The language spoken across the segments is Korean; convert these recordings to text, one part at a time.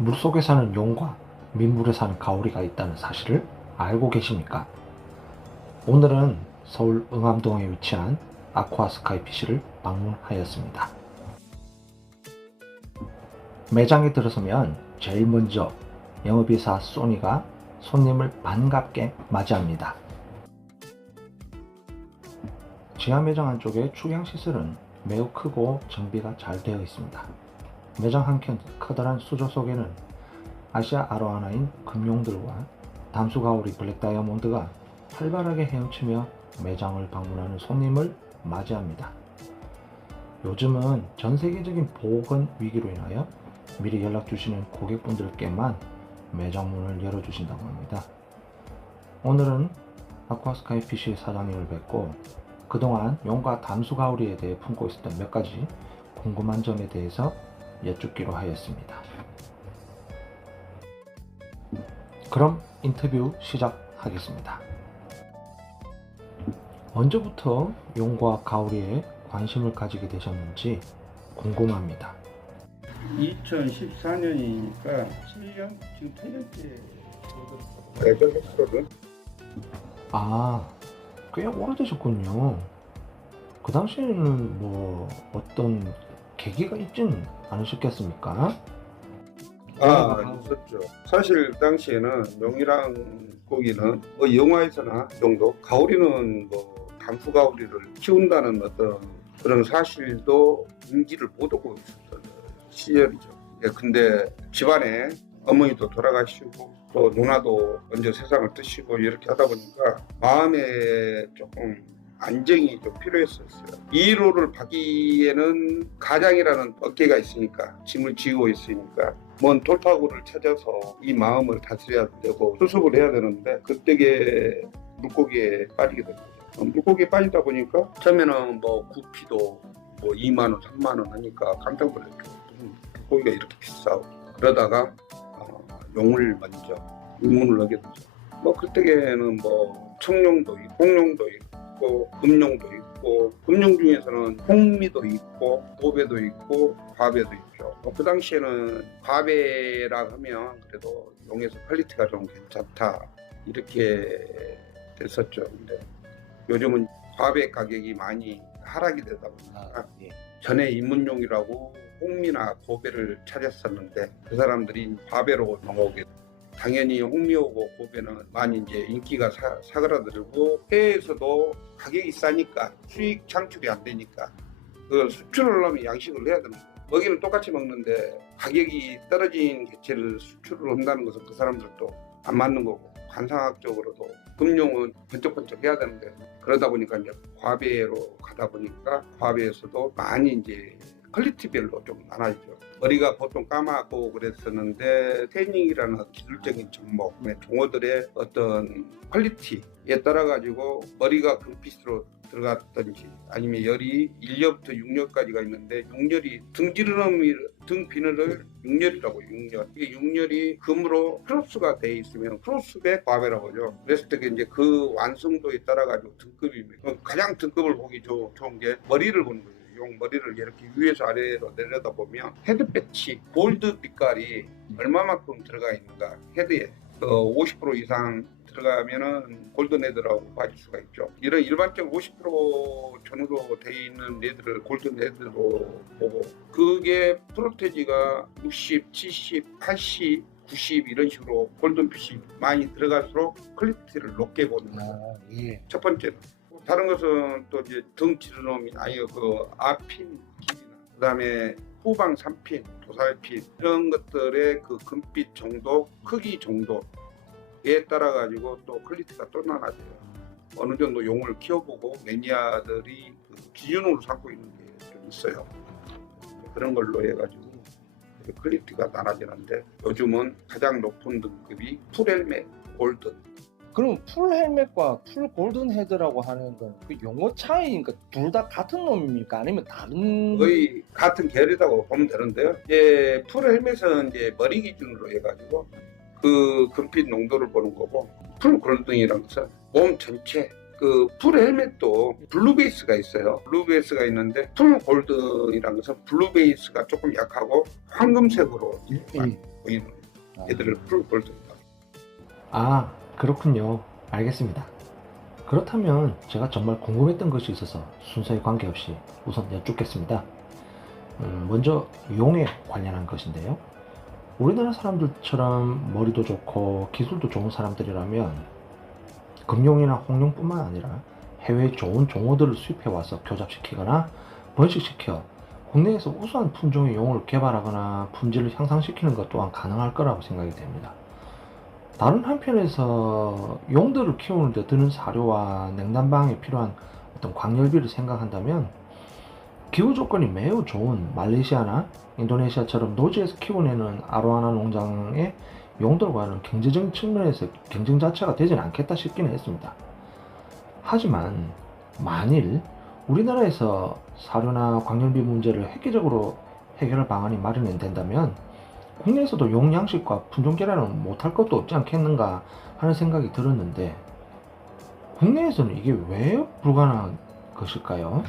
물속에 사는 용과 민물에 사는 가오리가 있다는 사실을 알고 계십니까? 오늘은 서울 응암동에 위치한 아쿠아스카이피쉬를 방문하였습니다. 매장에 들어서면 제일 먼저 영업이사 소니가 손님을 반갑게 맞이합니다. 지하 매장 안쪽의 축양시설은 매우 크고 정비가 잘 되어 있습니다. 매장 한켠 커다란 수조 속에는 아시아 아로하나인 금룡들과 담수가오리 블랙다이아몬드가 활발하게 헤엄치며 매장을 방문하는 손님을 맞이합니다. 요즘은 전 세계적인 보건 위기로 인하여 미리 연락 주시는 고객분들께만 매장 문을 열어주신다고 합니다. 오늘은 아쿠아스카이피쉬 사장님을 뵙고 그동안 용과 담수가오리에 대해 품고 있었던 몇 가지 궁금한 점에 대해서 여쭙기로 하였습니다. 그럼 인터뷰 시작하겠습니다. 언제부터 용과 가오리에 관심을 가지게 되셨는지 궁금합니다. 2014년이니까 7년? 지금 8년째 예전부터는 아, 꽤 오래되셨군요. 그 당시에는 뭐 어떤 계기가 있진 않으셨겠습니까? 있었죠. 사실 당시에는 용이랑 고기는 뭐 영화에서나 정도, 가오리는 뭐 담수 가오리를 키운다는 어떤 그런 사실도 인지를 못하고 있었던 시절이죠. 근데 집안에 어머니도 돌아가시고 또 누나도 먼저 세상을 뜨시고 이렇게 하다 보니까 마음에 조금 안정이 좀 필요했었어요. 이 일호를 받기에는 가장이라는 어깨가 있으니까, 짐을 지고 있으니까 먼 돌파구를 찾아서 이 마음을 다스려야 되고 수습을 해야 되는데, 그때에 물고기에 빠지게 된 거죠. 물고기에 빠지다 보니까 처음에는 뭐 구피도 뭐 2만 원, 3만 원 하니까 깜짝 놀랐죠. 물고기가 이렇게 비싸고. 그러다가 용을 먼저 입문을 하게 되죠. 뭐 그때에는 뭐 청룡도 있고 홍룡도 있고 금룡도 있고, 금룡 중에서는 홍미도 있고 도배도 있고 과배도 있죠. 그 당시에는 과배라 하면 그래도 용에서 퀄리티가 좀 괜찮다 이렇게 됐었죠. 근데 요즘은 과배 가격이 많이 하락이 되다 보니까 전에 입문용이라고 홍미나 고배를 찾았었는데 그 사람들이 과배로 넘어오게 됩니다. 당연히 홍미하고 고배는 많이 이제 인기가 사그라들고 해외에서도 가격이 싸니까 수익 창출이 안 되니까 그걸 수출을 하려면 양식을 해야 되는 거예요. 먹이는 똑같이 먹는데 가격이 떨어진 개체를 수출을 한다는 것은 그 사람들도 안 맞는 거고, 관상학적으로도 금룡은 번쩍번쩍 해야 되는데 그러다 보니까 이제 과배로 가다 보니까 과배에서도 많이 이제 퀄리티별로 좀 나눠지죠. 머리가 보통 까맣고 그랬었는데 태닝이라는 기술적인 접목, 종어들의 어떤 퀄리티에 따라 가지고 머리가 금빛으로 들어갔든지 아니면 열이 1렬부터 6렬까지가 있는데 6렬이 등 비늘을 6렬이라고 6렬. 이게 6렬이 금으로 크로스가 돼 있으면 크로스백 과배라고 하죠. 그랬을 때 이제 그 완성도에 따라 가지고 등급입니다. 가장 등급을 보기 좋은 게 머리를 보는 거예요. 용 머리를 이렇게 위에서 아래로 내려다보면 헤드 배치, 골드 빛깔이 얼마만큼 들어가 있는가, 헤드에 50% 이상 들어가면은 골든 헤드라고 봐줄 수가 있죠. 이런 일반적 50% 전후로 되어 있는 헤드를 골든 헤드로 보고, 그게 프로테지가 60, 70, 80, 90 이런 식으로 골든빛이 많이 들어갈수록 퀄리티를 높게 보는 거예요. 첫 번째는. 다른 것은 또 이제 등 지르놈이 아니요, 그 앞핀 길이나 그다음에 후방 3핀, 도살핀 이런 것들의 그 금빛 정도, 크기 정도에 따라 가지고 또 퀄리티가 또 나눠져요. 어느 정도 용을 키워보고 매니아들이 그 기준으로 삼고 있는 게 좀 있어요. 그런 걸로 해가지고 퀄리티가 나눠지는데 요즘은 가장 높은 등급이 풀헬멧 골든. 그럼 풀 헬멧과 풀 골든 헤드라고 하는 건 그 용어 차이니까 둘 다 같은 놈입니까? 아니면 다른? 거의 같은 계열이라고 보면 되는데요. 이제 풀 헬멧은 이제 머리 기준으로 해가지고 그 금빛 농도를 보는 거고, 풀 골든이라는 것은 몸 전체 그 풀 헬멧도 블루 베이스가 있어요. 블루 베이스가 있는데 풀 골드이라는 것은 블루 베이스가 조금 약하고 황금색으로 보이는 애들을 풀 골드입니다. 아, 그렇군요. 알겠습니다. 그렇다면 제가 정말 궁금했던 것이 있어서 순서에 관계없이 우선 여쭙겠습니다. 먼저 용에 관련한 것인데요. 우리나라 사람들처럼 머리도 좋고 기술도 좋은 사람들이라면 금용이나 홍룡뿐만 아니라 해외 좋은 종어들을 수입해와서 교잡시키거나 번식시켜 국내에서 우수한 품종의 용을 개발하거나 품질을 향상시키는 것 또한 가능할 거라고 생각이 됩니다. 다른 한편에서 용들을 키우는 데 드는 사료와 냉난방에 필요한 어떤 광열비를 생각한다면 기후 조건이 매우 좋은 말레이시아나 인도네시아처럼 노지에서 키워내는 아로하나 농장의 용들과는 경제적인 측면에서 경쟁 자체가 되지는 않겠다 싶기는 했습니다. 하지만 만일 우리나라에서 사료나 광열비 문제를 획기적으로 해결할 방안이 마련된다면 국내에서도 용 양식과 품종 개량은 못할 것도 없지 않겠는가 하는 생각이 들었는데 국내에서는 이게 왜 불가능한 것일까요?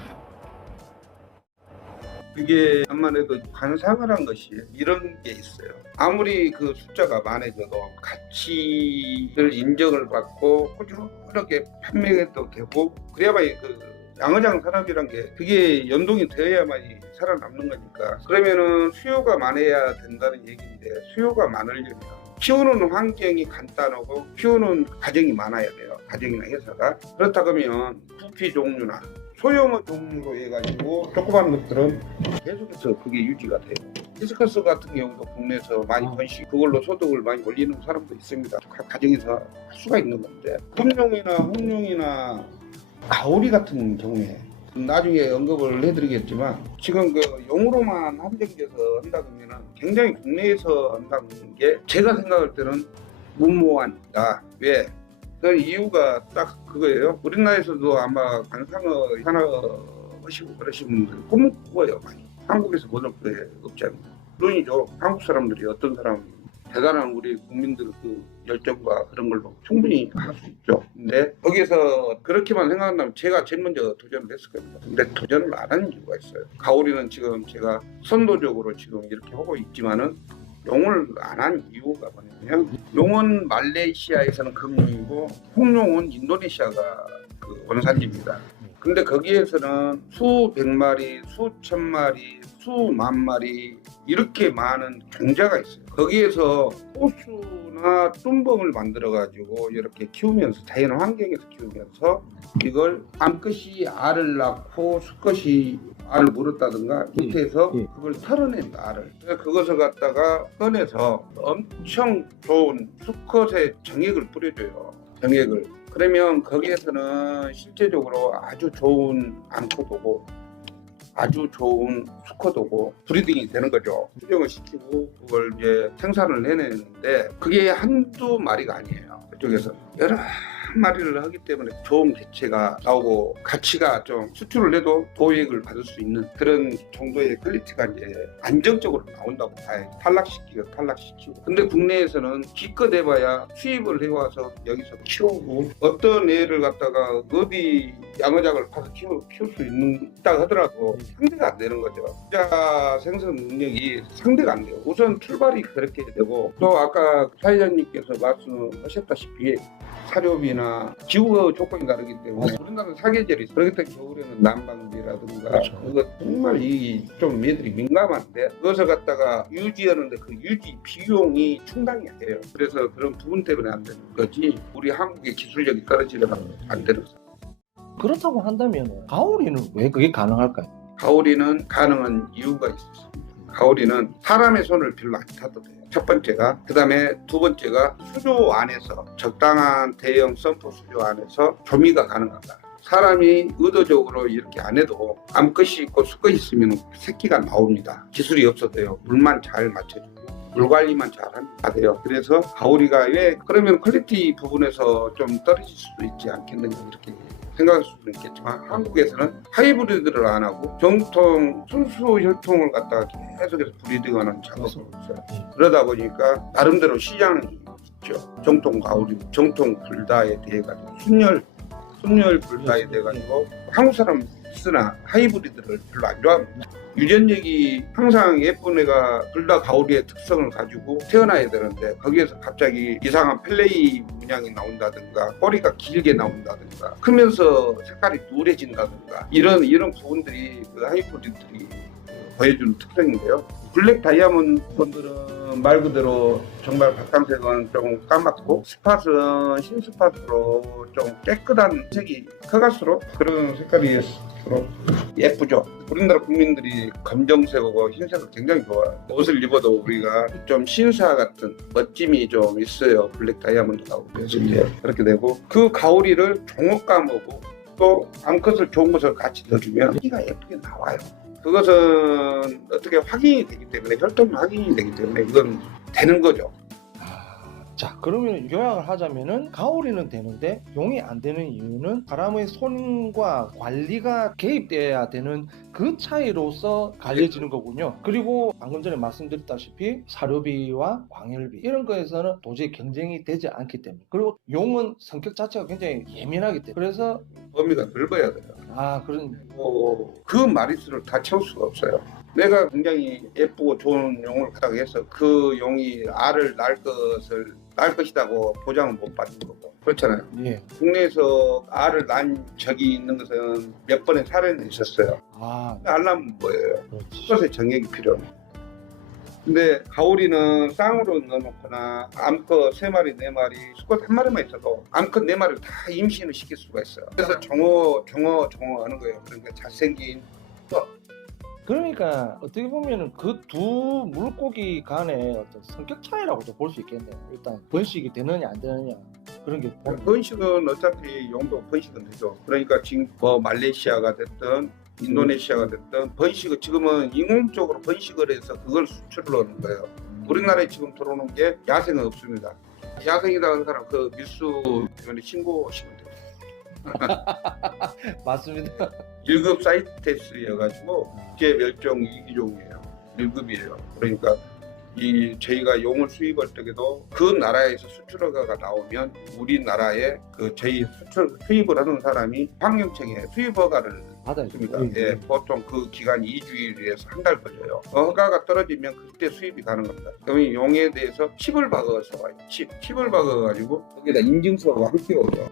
그게 암만 해도 관상을 한 것이 이런 게 있어요. 아무리 그 숫자가 많아져도 가치를 인정을 받고 꾸준하게 판매도 되고 그래야만이 그 양어장 산업이란 게 그게 연동이 되어야만이 살아남는 거니까. 그러면은 수요가 많아야 된다는 얘기인데 수요가 많으려면 키우는 환경이 간단하고 키우는 가정이 많아야 돼요. 가정이나 회사가. 그렇다 그러면 부피 종류나 소형어 종류로 해가지고 조그만 것들은 계속해서 그게 유지가 돼요. 히스커스 같은 경우도 국내에서 많이 번식 그걸로 소득을 많이 올리는 사람도 있습니다. 각 가정에서 할 수가 있는 건데 금룡이나 홍룡이나 가오리 같은 경우에 나중에 언급을 해드리겠지만 지금 그 용으로만 한정돼서 한다 그러면은 굉장히 국내에서 한다는 게 제가 생각할 때는 무모한다. 왜? 그 이유가 딱 그거예요. 우리나라에서도 아마 관상어 하나 하시고 그러시는 분들 꿈을 꾸어요 많이. 한국에서 못할 게 없지 않나. 물론이죠. 한국 사람들이 어떤 사람 대단한 우리 국민들 그 열정과 그런 걸로 충분히 할 수 있죠. 근데 거기에서 그렇게만 생각한다면 제가 제일 먼저 도전을 했을 겁니다. 근데 도전을 안 하는 이유가 있어요. 가오리는 지금 제가 선도적으로 지금 이렇게 하고 있지만은 용을 안 한 이유가 뭐냐면 용은 말레이시아에서는 금융이고 홍룡은 인도네시아가 그 원산지입니다. 근데 거기에서는 수백 마리, 수천 마리, 수만 마리 이렇게 많은 종자가 있어요. 거기에서 호수나 뚠벙을 만들어 가지고 이렇게 키우면서 자연 환경에서 키우면서 이걸 암컷이 알을 낳고 수컷이 알을 물었다든가 이렇게 해서 그걸 털어낸다 알을. 그래서 그것을 갖다가 꺼내서 엄청 좋은 수컷의 정액을 뿌려줘요. 정액을. 그러면 거기에서는 실제적으로 아주 좋은 암컷 오고 아주 좋은 수컷 오고 브리딩이 되는 거죠. 수정을 시키고 그걸 이제 생산을 해내는데 그게 한두 마리가 아니에요. 그쪽에서 여러 마리를 하기 때문에 좋은 개체가 나오고 가치가 좀 수출을 해도 도액을 받을 수 있는 그런 정도의 퀄리티가 이제 안정적으로 나온다고 봐요. 탈락시키고. 근데 국내에서는 기껏 해봐야 수입을 해와서 여기서 키우고 어떤 애를 갖다가 어디 양어장을 파서 키울 수 있다 하더라도 상대가 안 되는 거죠. 투자 생산 능력이 상대가 안 돼요. 우선 출발이 그렇게 되고 또 아까 사회자님께서 말씀하셨다시피 사료비나 기후 조건이 다르기 때문에 우리나라는 사계절이 있어요. 그렇기 때문에 겨울에는 난방비라든가 그렇죠. 그거 정말 이 좀 얘들이 민감한데 그것을 갖다가 유지하는데 그 유지 비용이 충당이 안 돼요. 그래서 그런 부분 때문에 안 되는 거지 우리 한국의 기술력이 떨어지거나 안 되는 거죠. 그렇다고 한다면 가오리는 왜 그게 가능할까요? 가오리는 가능한 이유가 있습니다. 가오리는 사람의 손을 별로 안 타도 돼요. 첫 번째가. 그 다음에 두 번째가 수조 안에서 적당한 대형 썬포 수조 안에서 조미가 가능하다. 사람이 의도적으로 이렇게 안 해도 암컷이 있고 수컷이 있으면 새끼가 나옵니다. 기술이 없어도요. 물만 잘 맞춰주고 물 관리만 잘하면 다 돼요. 그래서 가오리가 왜 그러면 퀄리티 부분에서 좀 떨어질 수도 있지 않겠느냐 이렇게 생각할 수도 있겠지만 한국에서는 하이브리드를 안 하고 정통 순수 혈통을 갖다가 계속해서 브리딩하는 작업을 했어요. 그러다 보니까 나름대로 시장이 있죠. 정통 가오리, 정통 불다에 대해 가지고 순혈 숙녀율 불가에 돼가지고 한국 사람 쓰나 하이브리드를 별로 안 좋아합니다. 유전력이 항상 예쁜 애가 둘 다 가오리의 특성을 가지고 태어나야 되는데 거기에서 갑자기 이상한 플레이 문양이 나온다든가 꼬리가 길게 나온다든가 크면서 색깔이 누래진다든가 이런 부분들이 그 하이브리드들이 보여주는 특징인데요. 블랙 다이아몬드들은 말 그대로 정말 바탕색은 좀 까맣고 스팟은 흰 스팟으로 좀 깨끗한 색이 커갈수록 그런 색깔이 예쁘죠. 우리나라 국민들이 검정색하고 흰색을 굉장히 좋아해요. 옷을 입어도 우리가 좀 신사 같은 멋짐이 좀 있어요. 블랙 다이아몬드하고 그래서 이제 그렇게 되고 그 가오리를 종업감하고 또 암컷을 좋은 것을 같이 넣어주면 키가 예쁘게 나와요. 그것은 어떻게 확인이 되기 때문에 혈통이 확인이 되기 때문에 이건 되는 거죠. 자, 그러면 요약을 하자면은 가오리는 되는데 용이 안 되는 이유는 사람의 손과 관리가 개입돼야 되는 그 차이로서 갈려지는 거군요. 그리고 방금 전에 말씀드렸다시피 사료비와 광열비 이런 거에서는 도저히 경쟁이 되지 않기 때문에, 그리고 용은 성격 자체가 굉장히 예민하기 때문에, 그래서 범위가 넓어야 돼요. 그런 그 마리수를 다 채울 수가 없어요. 내가 굉장히 예쁘고 좋은 용을 갖다가 해서 그 용이 알을 낳을 것이라고 보장을 못 받는 거고 그렇잖아요. 예. 국내에서 알을 낳은 적이 있는 것은 몇 번의 사례는 있었어요. 알 낳으면 뭐예요? 그렇지. 수컷의 정액이 필요해요. 근데 가오리는 쌍으로 넣어놓거나 암컷 3마리, 4마리, 수컷 1마리만 있어도 암컷 4마리를 다 임신을 시킬 수가 있어요. 그래서 정어 하는 거예요. 그러니까 잘생긴 그러니까 어떻게 보면은 그 두 물고기 간의 어떤 성격 차이라고도 볼 수 있겠네요. 일단 번식이 되느냐 안 되느냐 그런 게 번식은 어차피 용도 번식은 되죠. 그러니까 지금 뭐 말레이시아가 됐든 인도네시아가 됐든 번식을 지금은 인공적으로 번식을 해서 그걸 수출을 하는 거예요. 우리나라에 지금 들어오는 게 야생은 없습니다. 야생이다 하는 사람 그 밀수 신고하시면 돼요. 맞습니다. 1급 사이테스여가지고 국제 멸종 위기종이에요. 1급이에요. 그러니까 저희가 용을 수입할 때에도 그 나라에서 수출허가가 나오면 우리나라에 그 저희 수입을 하는 사람이 환경청에 수입허가를 받습니다. 예, 보통 그 기간이 2주일에서 한 달 걸려요. 허가가 떨어지면 그때 수입이 가는 겁니다. 그러면 용에 대해서 칩을 박아서 와요. 칩을 박아가지고 거기다 인증서가 함께 오죠.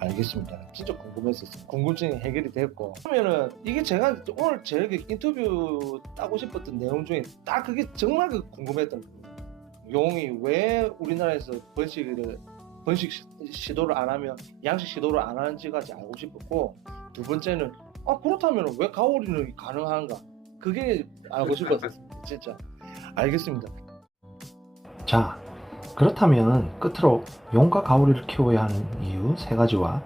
알겠습니다. 진짜 궁금했었어요. 궁금증이 해결이 됐고, 그러면은 이게 제가 오늘 제가 인터뷰 따고 싶었던 내용 중에 딱 그게 정말 궁금했던 거예요. 용이 왜 우리나라에서 번식 시도를 안 하면 양식 시도를 안 하는지까지 알고 싶었고, 두 번째는 그렇다면 왜 가오리는 가능한가, 그게 알고 싶었었습니다. 진짜. 알겠습니다. 자, 그렇다면 끝으로 용과 가오리를 키워야 하는 이유 3가지와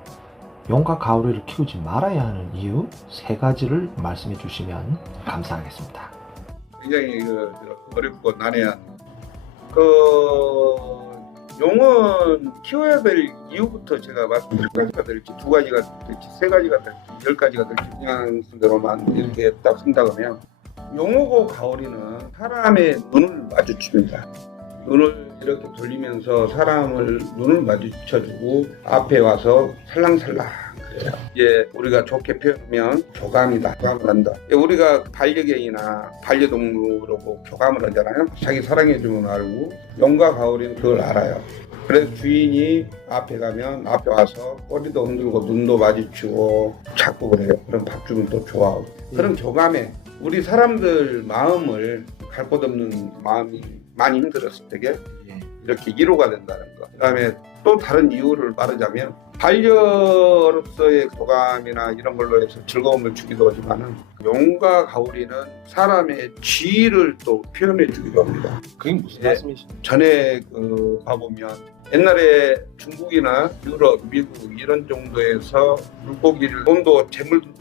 용과 가오리를 키우지 말아야 하는 이유 3가지를 말씀해 주시면 감사하겠습니다. 굉장히 어렵고 난해한 용은 키워야 될 이유부터 제가 말씀드릴 1가지가 될지 2가지가 될지 3가지가 될지 10가지가 될지 그냥 순대로만 이렇게 딱 쓴다 그러면 용하고 가오리는 사람의 눈을 마주칩니다. 눈을 이렇게 돌리면서 사람을 눈을 마주쳐주고 앞에 와서 살랑살랑 그래요. 이제 우리가 좋게 표현하면 교감이다. 교감을 한다. 우리가 반려견이나 반려동물하고 교감을 하잖아요. 자기 사랑해주면 알고 용과 가오리는 그걸 알아요. 그래서 주인이 앞에 가면 앞에 와서 꼬리도 흔들고 눈도 마주치고 자꾸 그래요. 그럼 밥 주면 또 좋아하고 그런 교감에 우리 사람들 마음을 갈 곳 없는 마음이 많이 힘들었을 때게 이렇게 위로가 된다는 거. 그 다음에 또 다른 이유를 말하자면 반려로서의 교감이나 이런 걸로 해서 즐거움을 주기도 하지만은 용과 가오리는 사람의 지위를 또 표현해 주기도 합니다. 그게 무슨 말씀이시죠? 전에 봐보면 옛날에 중국이나 유럽, 미국 이런 정도에서 물고기를 돈도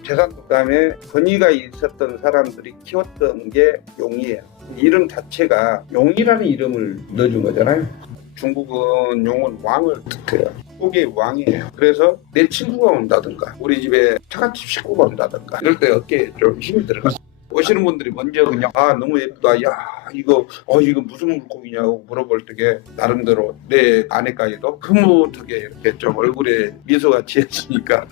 재산도 그다음에 권위가 있었던 사람들이 키웠던 게 용이에요. 이름 자체가 용이라는 이름을 넣어준 거잖아요. 중국은 용은 왕을 뜻해요. 고기의 왕이에요. 그래서 내 친구가 온다든가 우리 집에 처갓집 식구가 온다든가 이럴 때 어깨에 좀 힘이 들어가요. 오시는 분들이 먼저 그냥 아 너무 예쁘다, 야 이거 무슨 물고기냐고 물어볼 때게 나름대로 내 아내까지도 흐뭇하게 이렇게 좀 얼굴에 미소가 지어지니까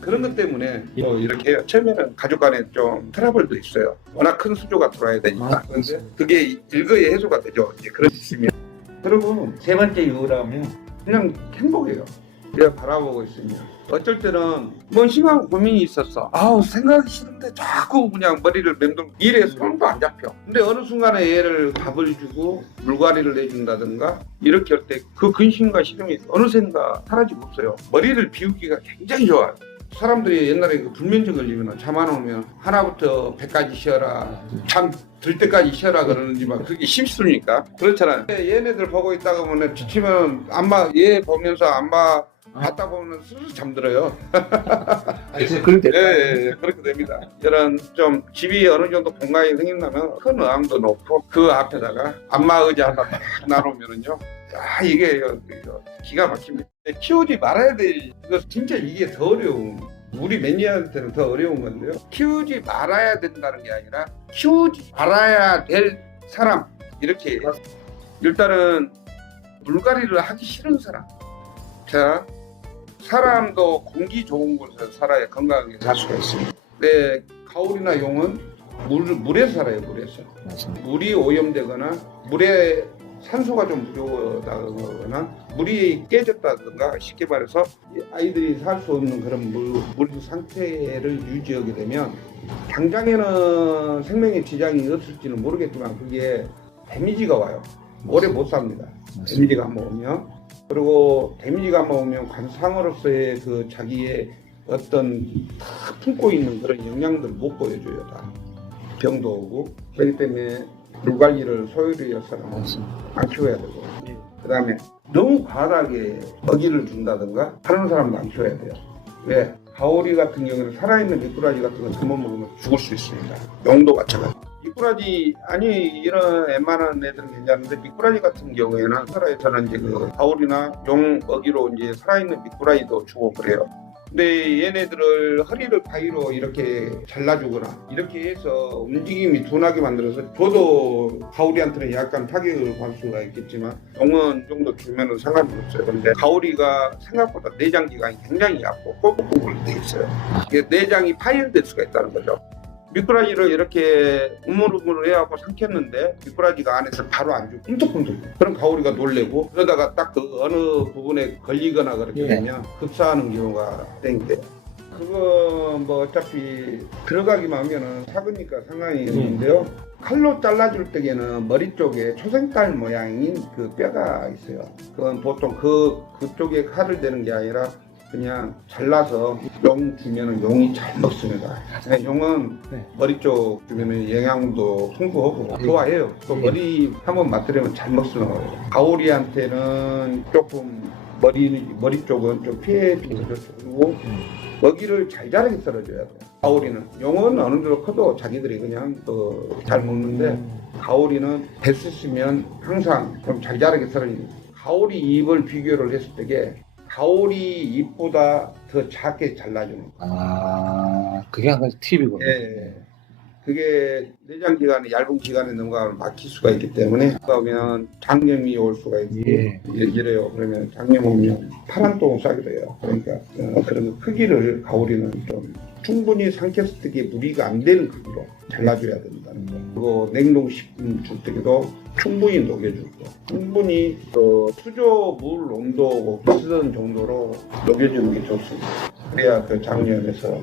그런 것 때문에 이렇게 해요. 처음에는 가족 간에 좀 트러블도 있어요. 워낙 큰 수조가 들어와야 되니까. 그런데 그게 일거에 해소가 되죠. 이제 그런 있으면. 그리고 세 번째 이유라면 그냥 행복해요. 내가 바라보고 있으면. 어쩔 때는 뭐 심한 고민이 있었어. 아우 생각이 싫은데 자꾸 그냥 머리를 맴돌고 일에 손도 안 잡혀. 근데 어느 순간에 얘를 밥을 주고 물갈이를 내준다든가 이렇게 할 때 그 근심과 시름이 어느샌가 사라지고 없어요. 머리를 비우기가 굉장히 좋아요. 사람들이 옛날에 그 불면증 걸리면 잠 안 오면 하나부터 100까지 쉬어라, 잠 들 때까지 쉬어라 그러는지만 그게 심술이니까 그렇잖아요. 얘네들 보고 있다가 보면 지치면 얘 보면서 봤다 보면 스르르 잠들어요. 그렇게 예, 그렇게 됩니다. 이런 좀 집이 어느 정도 공간이 생긴다면 큰 의왕도 놓고 그 앞에다가 안마 의자 하나 딱 놔놓으면은요. 아 이게 기가 막힙니다. 키우지 말아야 될 이거 진짜 이게 더 어려운. 우리 매니아한테는 더 어려운 건데요. 키우지 말아야 된다는 게 아니라 키우지 말아야 될 사람 이렇게 일단은 물갈이를 하기 싫은 사람. 자. 사람도 공기 좋은 곳에서 살아야 건강하게 살 수가 있습니다. 근데 가오리나 용은 물에 살아요. 물에서. 맞습니다. 물이 오염되거나 물에 산소가 좀 부족하거나 물이 깨졌다든가 쉽게 말해서 아이들이 살 수 없는 그런 물 상태를 유지하게 되면 당장에는 생명에 지장이 없을지는 모르겠지만 그게 데미지가 와요. 오래 못 삽니다. 데미지가 한번 오면. 그리고 데미지가 먹으면 관상으로서의 그 자기의 어떤 다 품고 있는 그런 영양들 못 보여줘요. 다 병도 오고 그렇기 때문에 물 관리를 소홀히 할 사람은 안 키워야 되고 그 다음에 너무 과하게 먹이를 준다든가 하는 사람도 안 키워야 돼요. 왜? 가오리 같은 경우는 살아있는 미꾸라지 같은 거 잘못 먹으면 죽을 수 있습니다. 용도 마찬가지. 미꾸라지 이런 웬만한 애들은 괜찮은데 미꾸라지 같은 경우에는 우리나라에서는 이제 그 가오리나 용 먹이로 이제 살아있는 미꾸라지도 주고 그래요. 근데 얘네들을 허리를 가위로 이렇게 잘라주거나 이렇게 해서 움직임이 둔하게 만들어서 저도 가오리한테는 약간 타격을 받을 수가 있겠지만 용은 이 정도 주면은 상관이 없어요. 근데 가오리가 생각보다 내장기관이 굉장히 얕고 꼴깍꼴깍 돼 있어요. 이게 내장이 파열될 수가 있다는 거죠. 미꾸라지를 이렇게 우물우물 해갖고 삼켰는데 미꾸라지가 안에서 바로 안 죽고 꿈틀꿈틀. 그럼 가오리가 놀래고 그러다가 딱 그 어느 부분에 걸리거나 그렇게 되면 급사하는 경우가 생겨요. 그거 뭐 어차피 들어가기만 하면은 사그니까 상관이 없는데요. 칼로 잘라줄 때에는 머리 쪽에 초생딸 모양인 그 뼈가 있어요. 그건 보통 그쪽에 칼을 대는 게 아니라 그냥 잘라서 용 주면은 용이 잘 먹습니다. 용은 머리 쪽 주면은 영양도 풍부하고 좋아해요. 또 머리 한번 맛들으면 잘 먹습니다. 가오리한테는 조금 머리 쪽은 좀 피해주고 그리고 먹이를 잘 자라게 썰어줘야 돼요. 가오리는 용은 어느 정도 커도 자기들이 그냥 잘 먹는데 가오리는 뱃으시면 항상 좀 잘 자라게 썰어줍니다. 가오리 입을 비교를 했을 때게 가오리 입보다 더 작게 잘라주는 거예요. 아, 그게 한 가지 팁이군요. 예. 그게 내장 기관이 얇은 기관에 넘어가면 막힐 수가 있기 때문에 그러면 장염이 올 수가 있고 이래요. 그러면 장염 오면 파란 똥을 싸게 돼요. 그러니까 그런 크기를 가오리는 좀 충분히 삼켰을 때 무리가 안 되는 크기로 잘라줘야 된다는 거. 그리고 냉동식품 줄 때도 충분히 녹여주고 충분히 수조 물 온도 비슷한 정도로 녹여주는 게 좋습니다. 그래야 그 장염에서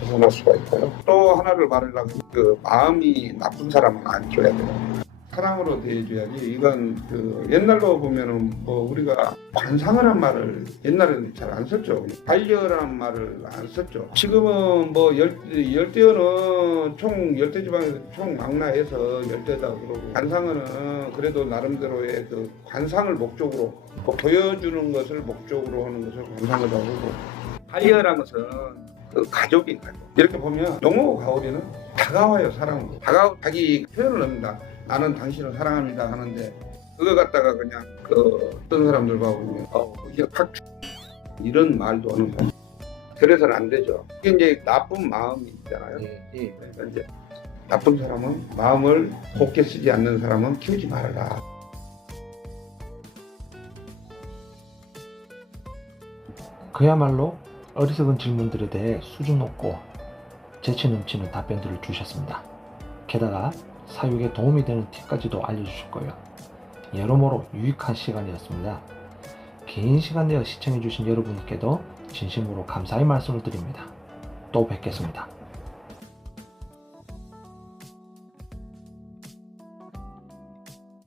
벗어날 수가 있고요. 또 하나를 말하려면 그 마음이 나쁜 사람은 안 줘야 돼요. 사랑으로 대해줘야지. 이건 그 옛날로 보면은 뭐 우리가 관상어란 말을 옛날에는 잘 안 썼죠. 반려란 말을 안 썼죠. 지금은 뭐 열대어는 총 열대지방에서 총 망라해서 열대다 그러고 관상어는 그래도 나름대로의 그 관상을 목적으로 보여주는 것을 목적으로 하는 것을 관상어라고 하고 반려란 것은 그 가족인 가족. 이렇게 보면 용하고 가오리는 다가와요. 사랑으로 자기 표현을 합니다. 나는 당신을 사랑합니다 하는데 그거 갖다가 그냥 어떤 사람들 보면 이게 팍 이런 말도 하는 그래서는 안 되죠. 이게 이제 나쁜 마음이 있잖아요. 그러니까 이제 나쁜 사람은 마음을 곱게 쓰지 않는 사람은 키우지 말아라. 그야말로 어리석은 질문들에 대해 수준 높고 재치 넘치는 답변들을 주셨습니다. 게다가 사육에 도움이 되는 팁까지도 알려주셨고요. 여러모로 유익한 시간이었습니다. 긴 시간 내어 시청해주신 여러분께도 진심으로 감사의 말씀을 드립니다. 또 뵙겠습니다.